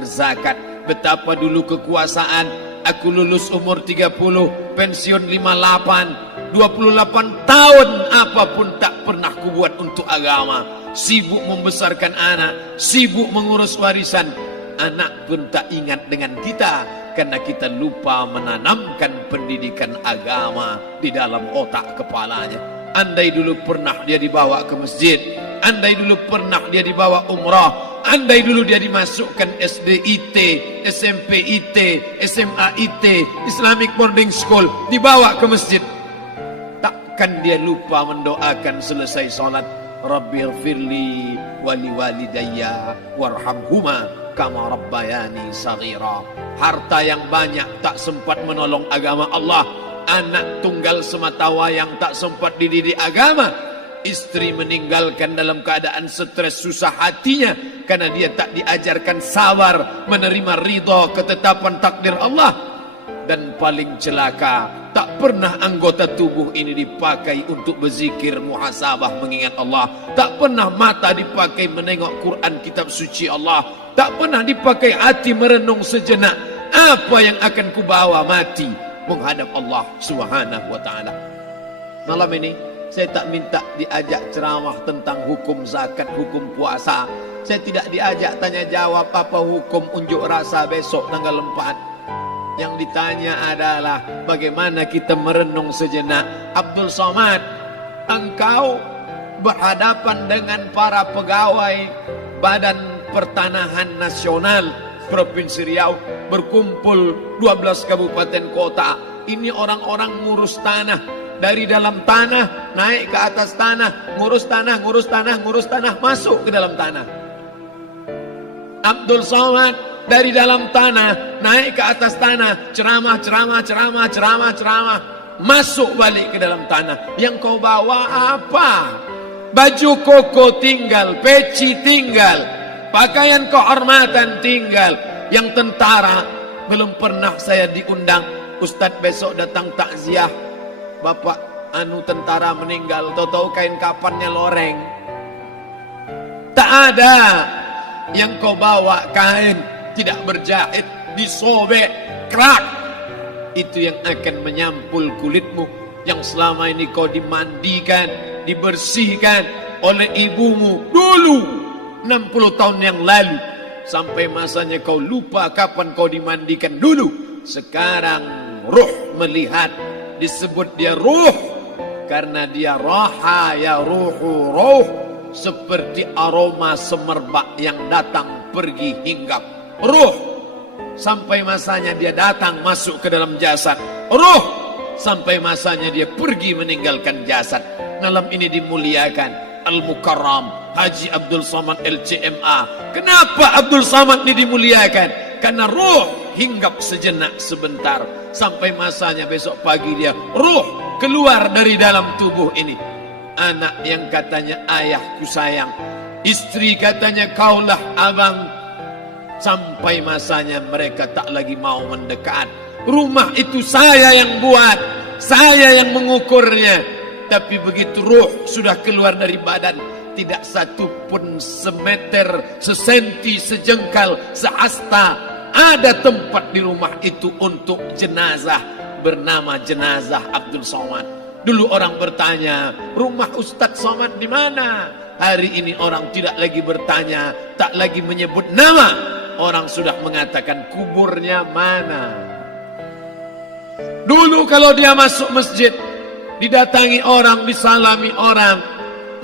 berzakat. Betapa dulu kekuasaan, aku lulus umur 30, pensiun 58, 28 tahun apapun tak pernah kubuat untuk agama. Sibuk membesarkan anak, sibuk mengurus warisan. Anak pun tak ingat dengan kita karena kita lupa menanamkan pendidikan agama di dalam otak kepalanya. Andai dulu pernah dia dibawa ke masjid, andai dulu pernah dia dibawa umrah, andai dulu dia dimasukkan SD IT, SMP IT, SMA IT, Islamic Boarding School, dibawa ke masjid, takkan dia lupa mendoakan selesai sholat, Rabbighfirli wali walidayya warhamhuma kama rabbayani saghira. Harta yang banyak tak sempat menolong agama Allah. Anak tunggal semata wayang tak sempat dididik agama. Istri meninggalkan dalam keadaan stres susah hatinya karena dia tak diajarkan sabar menerima ridha ketetapan takdir Allah. Dan paling celaka, tak pernah anggota tubuh ini dipakai untuk berzikir, muhasabah, mengingat Allah. Tak pernah mata dipakai menengok Quran, kitab suci Allah. Tak pernah dipakai hati merenung sejenak, apa yang akan kubawa mati menghadap Allah Subhanahu wa ta'ala. Malam ini saya tak minta diajak ceramah tentang hukum zakat, hukum puasa. Saya tidak diajak tanya jawab apa hukum unjuk rasa besok tanggal 4. Yang ditanya adalah bagaimana kita merenung sejenak. Abdul Somad, engkau berhadapan dengan para pegawai Badan Pertanahan Nasional Provinsi Riau, berkumpul 12 kabupaten kota. Ini orang-orang ngurus tanah, dari dalam tanah naik ke atas tanah, ngurus tanah, ngurus tanah, ngurus tanah, masuk ke dalam tanah. Abdul Somad dari dalam tanah naik ke atas tanah, ceramah, ceramah, ceramah, ceramah, ceramah, masuk balik ke dalam tanah. Yang kau bawa apa? Baju koko tinggal, peci tinggal, pakaian kehormatan tinggal. Yang tentara belum pernah saya diundang. Ustadz besok datang takziah, bapak anu tentara meninggal, tahu-tahu kain kapannya loreng. Tak ada. Yang kau bawa kain tidak berjahit, disobek, kerak. Itu yang akan menyampul kulitmu yang selama ini kau dimandikan, dibersihkan oleh ibumu dulu 60 tahun yang lalu. Sampai masanya kau lupa kapan kau dimandikan dulu. Sekarang ruh melihat, disebut dia ruh karena dia raha ya ruhu ruh, seperti aroma semerbak yang datang pergi hinggap. Ruh sampai masanya dia datang masuk ke dalam jasad. Ruh sampai masanya dia pergi meninggalkan jasad. Malam ini dimuliakan Al-Mukarram Haji Abdul Somad LCMA. Kenapa Abdul Somad ini dimuliakan? Karena ruh hinggap sejenak sebentar, sampai masanya besok pagi dia ruh keluar dari dalam tubuh ini. Anak yang katanya ayahku sayang, istri katanya kaulah abang, sampai masanya mereka tak lagi mau mendekat. Rumah itu saya yang buat, saya yang mengukurnya. Tapi begitu ruh sudah keluar dari badan, tidak satu pun semeter, sesenti, sejengkal, sehasta ada tempat di rumah itu untuk jenazah bernama jenazah Abdul Somad. Dulu orang bertanya, rumah Ustadz Somad di mana? Hari ini orang tidak lagi bertanya, tak lagi menyebut nama. Orang sudah mengatakan kuburnya mana. Dulu kalau dia masuk masjid, didatangi orang, disalami orang.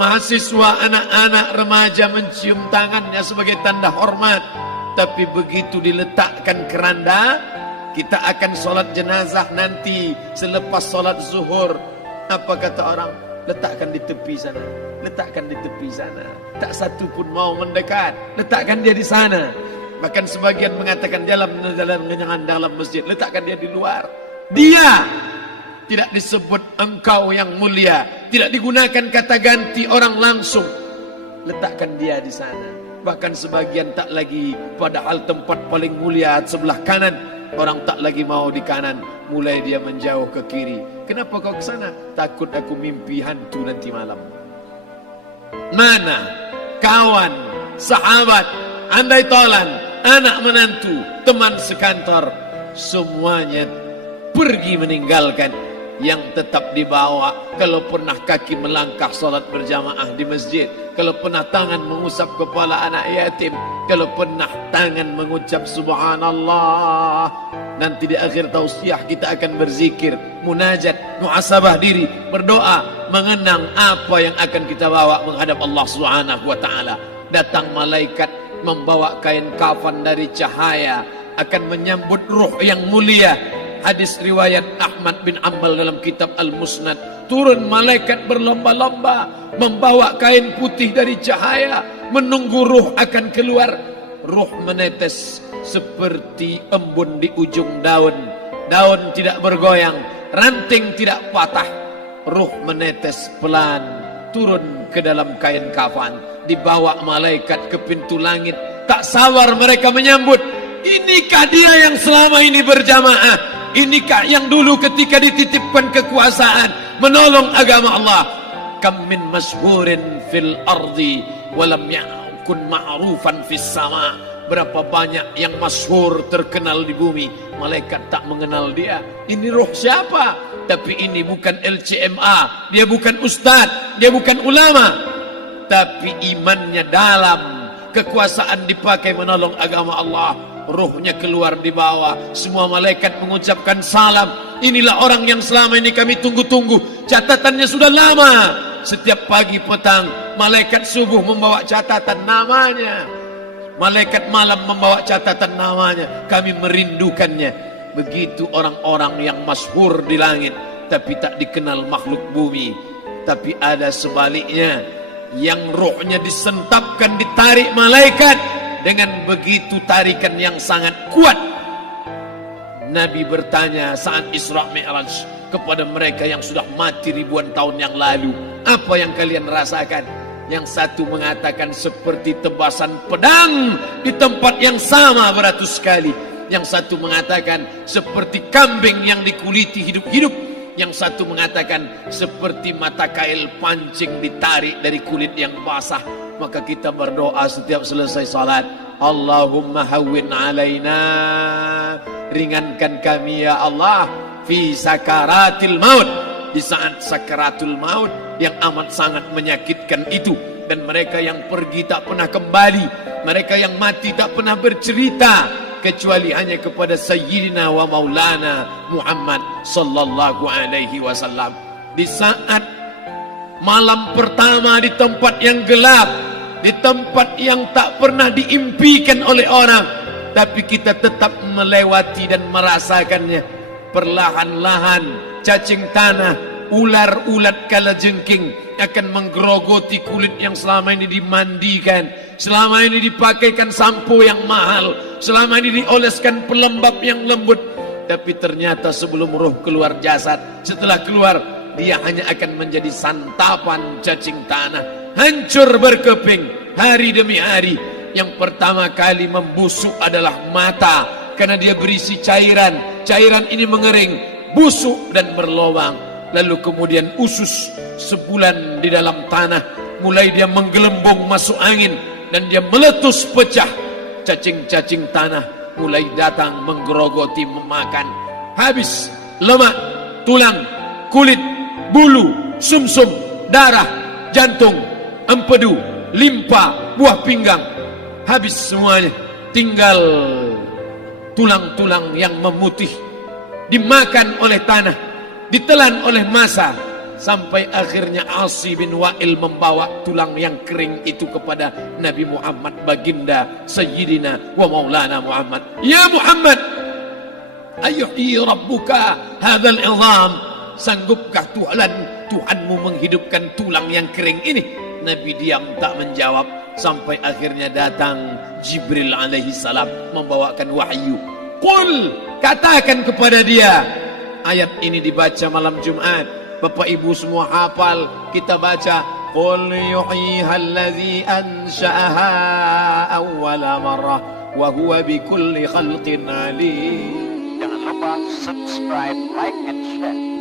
Mahasiswa, anak-anak, remaja mencium tangannya sebagai tanda hormat. Tapi begitu diletakkan keranda, kita akan sholat jenazah nanti selepas sholat zuhur. Apa kata orang? Letakkan di tepi sana, letakkan di tepi sana. Tak satu pun mau mendekat, letakkan dia di sana. Bahkan sebagian mengatakan dalam masjid, letakkan dia di luar. Dia tidak disebut engkau yang mulia, tidak digunakan kata ganti orang langsung. Letakkan dia di sana. Bahkan sebagian tak lagi, padahal tempat paling mulia sebelah kanan, orang tak lagi mau di kanan, mulai dia menjauh ke kiri. Kenapa kau ke sana? Takut aku mimpi hantu nanti malam. Mana kawan, sahabat, andai tolan, anak menantu, teman sekantor, semuanya pergi meninggalkan. Yang tetap dibawa, kalau pernah kaki melangkah salat berjamaah di masjid, kalau pernah tangan mengusap kepala anak yatim, kalau pernah tangan mengucap subhanallah. Nanti di akhir tausiah kita akan berzikir, munajat, muhasabah diri, berdoa, mengenang apa yang akan kita bawa menghadap Allah Subhanahu wa taala. Datang malaikat membawa kain kafan dari cahaya, akan menyambut ruh yang mulia. Hadis riwayat Ahmad bin Ambal dalam kitab Al-Musnad. Turun malaikat berlomba-lomba membawa kain putih dari cahaya, menunggu ruh akan keluar. Ruh menetes seperti embun di ujung daun. Daun tidak bergoyang, ranting tidak patah. Ruh menetes pelan turun ke dalam kain kafan, dibawa malaikat ke pintu langit. Tak sabar mereka menyambut. Inikah dia yang selama ini berjamaah? Inikah yang dulu ketika dititipkan kekuasaan menolong agama Allah? Kam min masyhurin fil ardi walam yakun ma'rufan fis sama. Berapa banyak yang masyhur terkenal di bumi, malaikat tak mengenal dia. Ini roh siapa? Tapi ini bukan LCMA, dia bukan ustadz, dia bukan ulama, tapi imannya dalam. Kekuasaan dipakai menolong agama Allah. Ruhnya keluar di bawah. Semua malaikat mengucapkan salam. Inilah orang yang selama ini kami tunggu-tunggu. Catatannya sudah lama. Setiap pagi petang malaikat subuh membawa catatan namanya, malaikat malam membawa catatan namanya. Kami merindukannya. Begitu orang-orang yang masyhur di langit tapi tak dikenal makhluk bumi. Tapi ada sebaliknya, yang rohnya disentapkan, ditarik malaikat dengan begitu tarikan yang sangat kuat. Nabi bertanya saat Isra Mi'raj kepada mereka yang sudah mati ribuan tahun yang lalu, apa yang kalian rasakan? Yang satu mengatakan seperti tebasan pedang di tempat yang sama beratus kali. Yang satu mengatakan seperti kambing yang dikuliti hidup-hidup. Yang satu mengatakan seperti mata kail pancing ditarik dari kulit yang basah. Maka kita berdoa setiap selesai salat, Allahumma hawwin alaina, ringankan kami ya Allah, fi sakaratil maut, di saat sakaratul maut yang amat sangat menyakitkan itu. Dan mereka yang pergi tak pernah kembali, mereka yang mati tak pernah bercerita, kecuali hanya kepada Sayyidina wa Maulana Muhammad sallallahu alaihi wasallam. Di saat malam pertama di tempat yang gelap, di tempat yang tak pernah diimpikan oleh orang, tapi kita tetap melewati dan merasakannya. Perlahan-lahan cacing tanah, ular-ulat kalajengking akan menggerogoti kulit yang selama ini dimandikan, selama ini dipakaikan sampo yang mahal, selama ini dioleskan pelembab yang lembut. Tapi ternyata sebelum roh keluar jasad, setelah keluar dia hanya akan menjadi santapan cacing tanah, hancur berkeping hari demi hari. Yang pertama kali membusuk adalah mata, karena dia berisi cairan. Cairan ini mengering, busuk dan berlubang. Lalu kemudian usus sebulan di dalam tanah, mulai dia menggelembung masuk angin dan dia meletus pecah. Cacing-cacing tanah mulai datang menggerogoti, memakan. Habis lemak, tulang, kulit, bulu, sumsum, darah, jantung, empedu, limpa, buah pinggang. Habis semuanya, tinggal tulang-tulang yang memutih, dimakan oleh tanah, ditelan oleh massa, sampai akhirnya Asi bin Wa'il membawa tulang yang kering itu kepada Nabi Muhammad, baginda Sayyidina wa Maulana Muhammad. Ya Muhammad, ayuhi rabbuka hadzal izam, sanggupkah Tuhanmu menghidupkan tulang yang kering ini? Nabi diam tak menjawab, sampai akhirnya datang Jibril alaihi salam membawakan wahyu. Qul, katakan kepada dia. Ayat ini dibaca malam Jumat. Bapak Ibu semua hafal, kita baca. Qul yuhyiha alladhi ansha'aha awwala marrah wa huwa bikulli khalqin alim. Jangan lupa subscribe, like and share.